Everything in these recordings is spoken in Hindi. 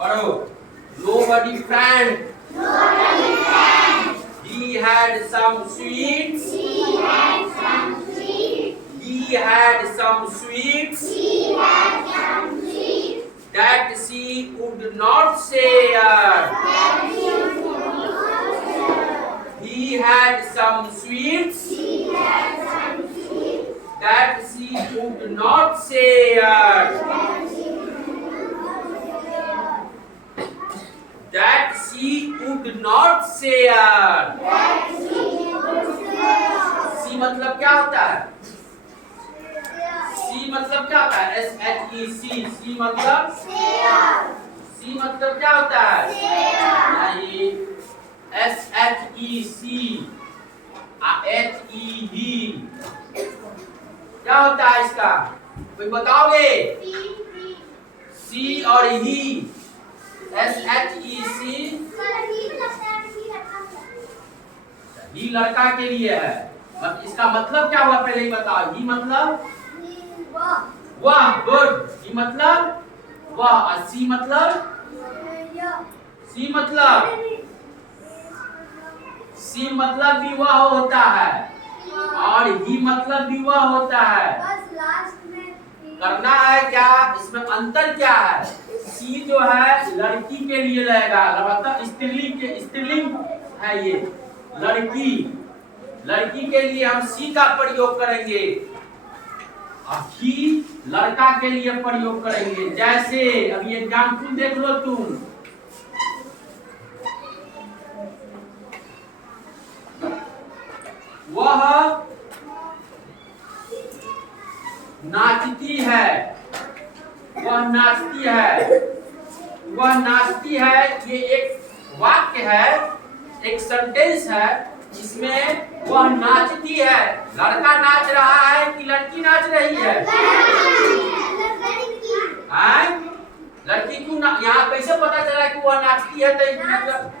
पढ़ो। Nobody friend. He had some sweets. He had some sweets that she could not share. He had some sweets that she could not share. That she could not share. सी मतलब क्या होता है? सी मतलब क्या होता है? SHEC. सी मतलब क्या होता है? नहीं, SHEC HED क्या होता है इसका? कोई बताओगे? सी और ही। SHEC ही लड़का के लिए है। इसका मतलब क्या हुआ पहले ही बताओ। ही मतलब वाह, गुड। ही मतलब वाह। और सी मतलब विवाह होता है और ही मतलब विवाह होता है। करना है क्या? इसमें अंतर क्या है? सी जो है लड़की के लिए रहेगा, मतलब स्त्रीलिंग है ये। लड़की के लिए हम सी का प्रयोग करेंगे और ही लड़का के लिए प्रयोग करेंगे। जैसे अभी एग्जाम्पल देख लो तुम। वह नाचती है। ये एक वाक्य है, एक सेंटेंस है। इसमें वह नाचती है। लड़का नाच रहा है कि लड़की नाच रही है? लड़की क्यों यहाँ कैसे पता चला कि वह नाचती है? तो मतलब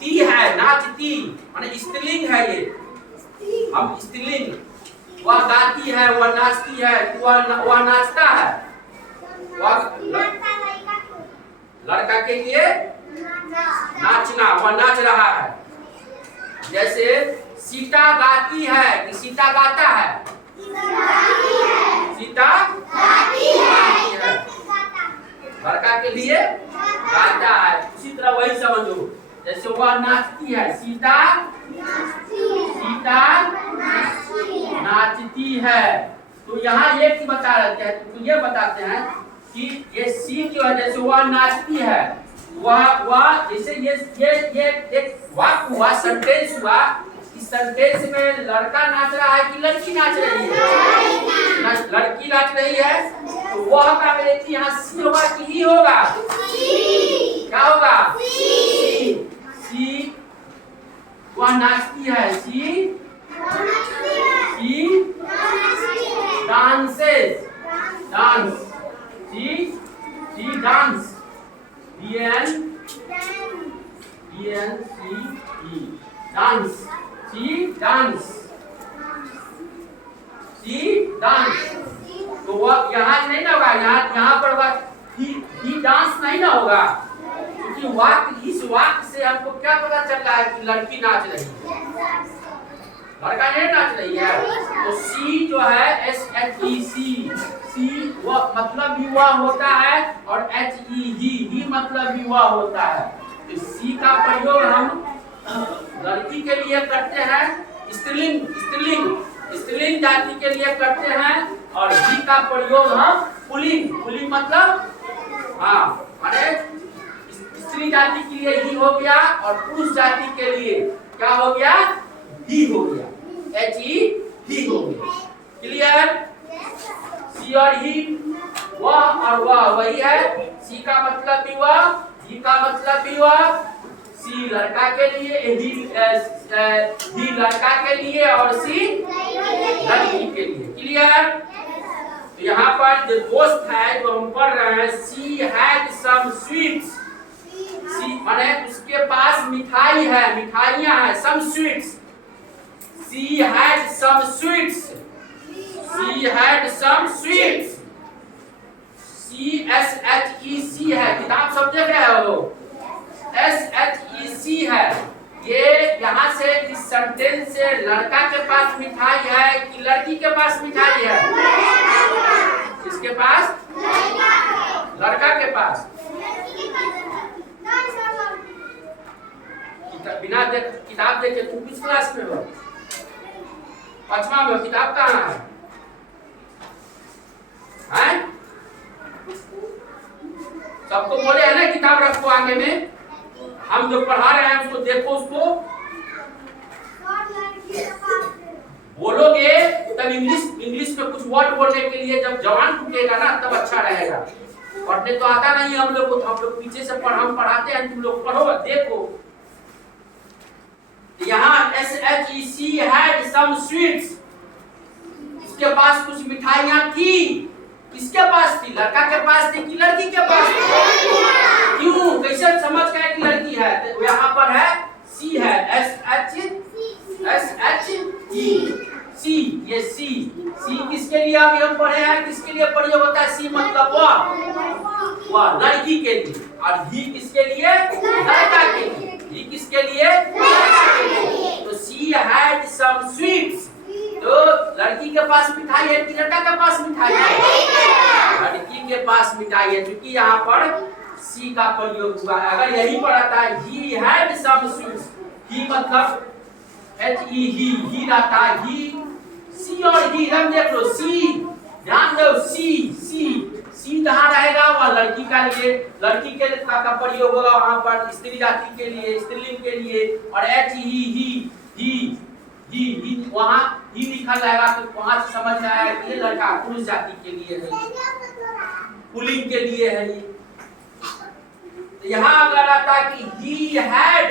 ती है, नाचती माने स्त्रीलिंग है ये। हम स्त्रीलिंग। वह गाती है, वह नाचती है, वह नाचता है। लड़का के लिए नाचना, वह नाच रहा है। जैसे सीता गाती है कि सीता गाता है? सीता गाती है। लड़का के लिए गाता है। उसी तरह वही समझो। जैसे वह नाचती है, सीता नाचती है। तो यहाँ ये बता रहे हैं, तो ये बताते हैं कि ये सी जो है, जैसे वह नाचती है, वह जैसे ये एक वाक्य हुआ, सेंटेंस हुआ। इस सेंटेंस में लड़का नाच रहा है कि लड़की नाच रही है? लड़की नाच रही है। तो वह का वैलिडिटी यहाँ सी होगा कि ही होगा? क्या होगा? सी। वह नाचती है। सी dances. Dance. She dance. D-N-C-E. Dance. She dance. तो वह यहाँ नहीं ना होगा। यहाँ पर वह ही डांस नहीं ना होगा, क्योंकि इस वाक्य से हमको क्या पता चल रहा है कि लड़की नाच रही है, लड़का नहीं नाच रही है। तो सी जो है SHEC, सी वह मतलब विवाह होता है और ही मतलब विवाह होता है। तो सी का प्रयोग हम लड़की के लिए करते हैं, स्त्रीलिंग जाति के लिए करते हैं। और ही का प्रयोग हम पुल्लिंग मतलब अरे स्त्री जाति के लिए ही हो गया और पुरुष जाति के लिए क्या हो गया? ही हो गया। ही हो गया। क्लियर? सी और ही, वह और वह वही है। सी का मतलब विवाह, ही का मतलब विवाह। सी लड़का के लिए, ही लड़का के लिए और सी लड़की के लिए। क्लियर? तो यहाँ पर जो दोस्त है जो हम पढ़ रहे हैं, सी हैड सम स्वीट्स। सी माने उसके पास मिठाई है, मिठाइयाँ हैं। Some sweets. She had some sweets. CSHEC है, किताब सब देख रहे हो, SHEC है। ये यहाँ से इस सेंटेंस से लड़का के पास मिठाई है कि लड़की के पास मिठाई है? किसके पास? लड़का के पास। बिना किताब देखे तुम किस क्लास में हो? 5वां में हो। किताब कहाँ है? हैं? सबको बोले है ना किताब रखो आगे में। हम जो पढ़ा रहे हैं उसको देखो, उसको बोलोगे तब इंग्लिश में कुछ वर्ड बोलने के लिए जब जवान टूटेगा ना तब अच्छा रहेगा। पढ़ने तो आता नहीं हम लोग को, तो हम लोग पीछे से हम पढ़ाते हैं, तुम लोग पढ़ो देखो। यहाँ SHEC had some sweets। इसके पास कुछ मिठाइयाँ थी। किसके पास थी? लड़का के पास थी कि लड़की के पास थी? क्यों? कैसे समझ गए कि लड़की है? तो यहाँ पर है C है, SHEC। ये C किसके लिए अभी हम पढ़े हैं? किसके लिए प्रयोग होता है? C मतलब वह लड़की के लिए, और ही किसके लिए? लड़का के लिए। ही किसके लिए? लड़का के लिए। तो she had some sweets। तो लड़की के पास मिठाई है कि लड़का के पास मिठाई है? लड़की के पास मिठाई है, क्योंकि यहाँ पर सी का प्रयोग हुआ है। अगर यही पर आता है he had some sweets, he मतलब HE ही रहता है, ही सी और ही हम देख लो। सी ध्यान दो, सी कहाँ रहेगा? वह लड़की का लिए, लड़की के का प्रयोग होगा वहाँ पर स्त्री जाति के लिए, स्त्रीलिंग के लिए। और ही वहाँ ही लिखा जाएगा, तो वहाँ से समझ में आएगा कि ये लड़का पुरुष जाति के लिए है, पुल्लिंग के लिए है ये। तो यहाँ अगर आता कि he had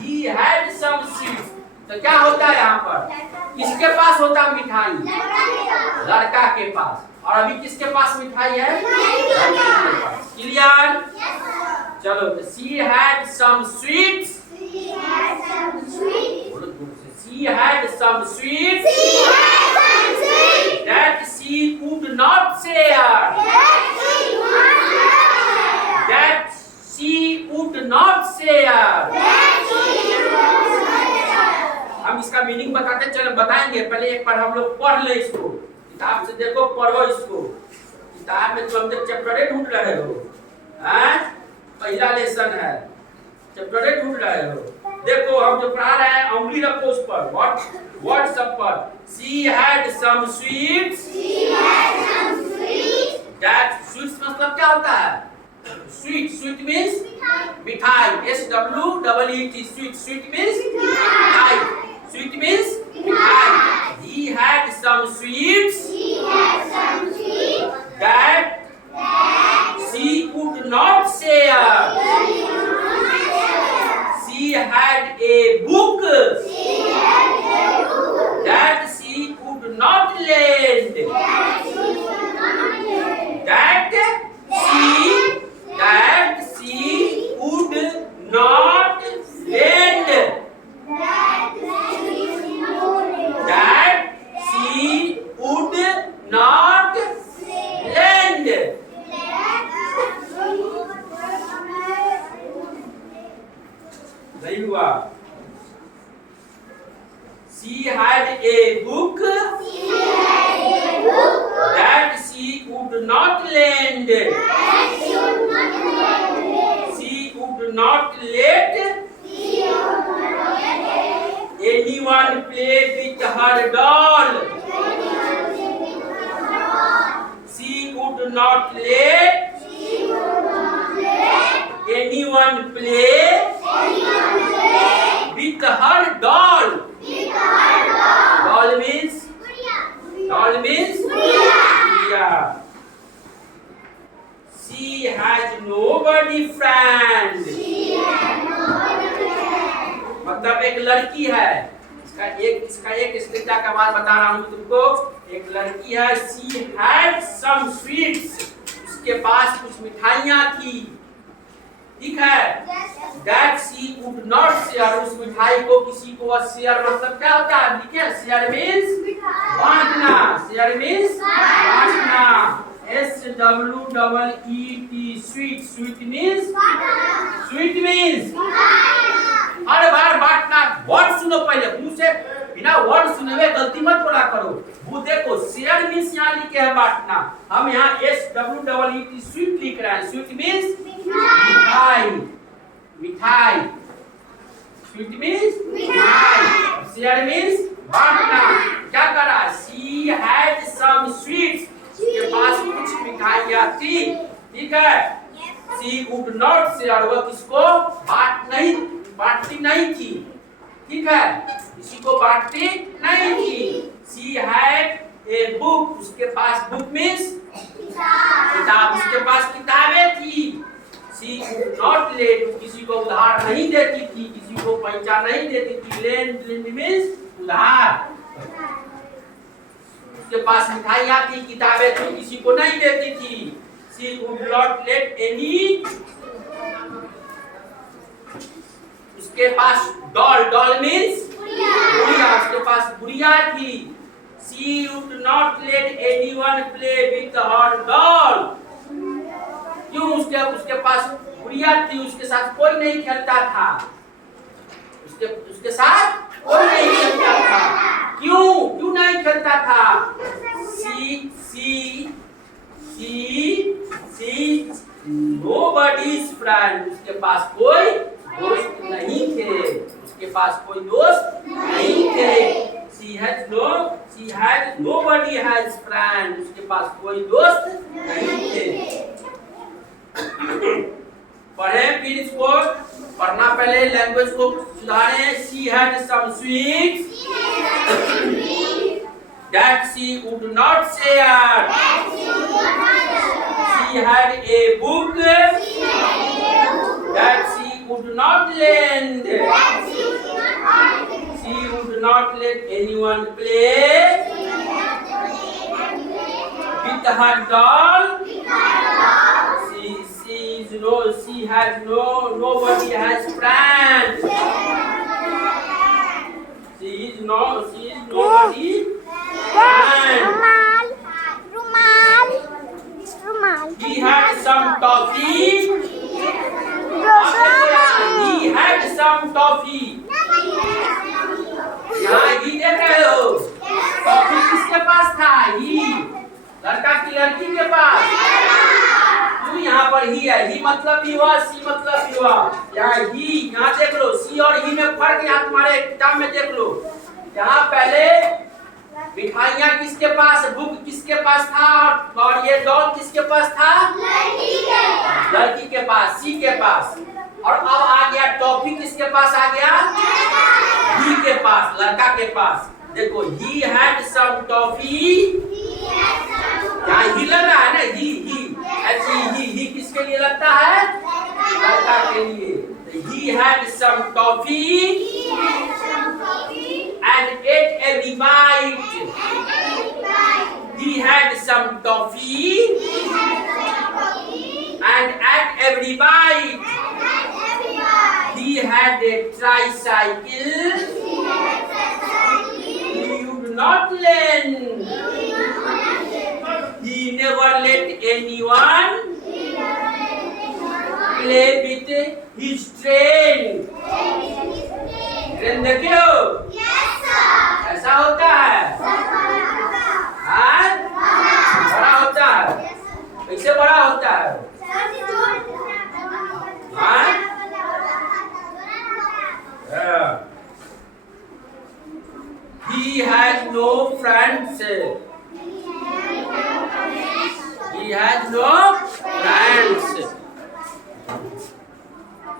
he had some sweets, तो क्या होता है यहाँ पर? किसके पास होता मिठाई? लड़का के पास। और अभी किसके पास मिठाई है? क्लियर? चलो, she had some sweets। She had some sweets that she could not share. That she would not share। हम इसका मीनिंग बताते चलो, बताएंगे। पहले एक बार हम लोग पढ़ ले इसको, किताब से देखो, पढ़ो इसको। किताब में तुम तो चैप्टर ढूंढ रहे हो, पहला लेसन है, चैप्टर ढूंढ रहे हो। देखो हम जो पढ़ा रहे हैं, उंगली रखो उस पर, व्हाट्सएप पर। She had some sweets। That sweets मतलब क्या होता है? Sweet means मिठाई। SWEET sweet means मिठाई। Sweet means मिठाई। He had some sweets that she could not share। She had a book that she could not lend। That she could not lend। That she would not lend। नहीं हुआ। She had a book that she could not lend। She would not let anyone play with her doll। She would not let anyone play with her doll। Doll means Gudiya। She has nobody friend। मतलब एक लड़की है, इसका एक स्थिति का बात बता रहा हूँ तुमको। एक लड़की है, she had some sweets। उसके पास कुछ मिठाइयाँ थी, ठीक है। That she could not share। उस मिठाई को किसी को शेयर मतलब क्या होता है? लिखे, शेयर मीन्स बांटना। शेयर मीन्स बांटना। SWEET sweet sweet means हर बार बांटना वर्ड सुनो पहले मुंह से बिना वर्ड सुने हुए गलती मत बोला करो। वो देखो शेयर मीन्स यहाँ लिखे है बांटना, हम यहाँ SWEET स्वीट लिख रहे हैं। स्वीट मीन्स मिठाई, मिठाई। स्वीट मीन्स मिठाई, शेयर मीन्स बांटना। क्या करा? She had some sweets, उसके पास कुछ मिठाइयाँ थी, ठीक है। She would not share, वह किसको बांटती नहीं थी, ठीक है, किसी को बांटती नहीं थी। She had a book, उसके पास बुक मीन्स किताब, उसके पास किताबें थी। She would not lend, किसी को उधार नहीं देती थी, किसी को पैसा नहीं देती थी। lend मीन्स उधार। उसके पास मिठाइयाँ थी, किताबें थी, किसी को नहीं देती थी। She would not let any, उसके पास डॉल मीन्स गुड़िया, उसके पास गुड़िया थी। She would not let anyone play with her doll, क्यों? उसके पास गुड़िया थी, उसके साथ कोई नहीं खेलता था, उसके साथ कोई नहीं खेलता था। क्यों नहीं खेलता था? She nobody's friend, उसके पास कोई दोस्त नहीं थे, उसके पास कोई दोस्त नहीं थे। She had nobody has friend, उसके पास कोई दोस्त नहीं थे। पढ़ें फिर इसको, पढ़ना पहले लैंग्वेज को सुधारें। She had some sweets that she would not share. She had a book that she would not lend. She would not let anyone play with her doll. She has nobody has friends. She is nobody friend. He had some toffee. He had some toffee. यहाँ ही देख रहे हो, टॉफी किसके पास था? ही, लड़का की लड़की के पास। क्यों यहाँ पर ही है? ही मतलब ही हुआ, सी मतलब ही हुआ। यहाँ ही, यहाँ देख लो, सी और ही में फर्क यहाँ तुम्हारे किताब में देख लो। यहाँ पहले मिठाइयाँ किसके पास, बुक किसके पास था, और ये डॉल किसके पास था? लड़की के पास, सी के पास। और अब आ गया टॉफी किसके पास आ गया? ही के पास, लड़का के पास। देखो, he had some toffee, यहाँ ही लग रहा है ना, ही किसके लिए लगता है? लड़का के लिए। He had some toffee and ate every bite. He had some toffee and ate every bite. He had a tricycle. He would not lend. He never let anyone play with his train. Train देखे हो? ऐसा होता है? हाँ? बड़ा होता है? कैसे बड़ा होता है? हाँ? He has no friends. He has no friends.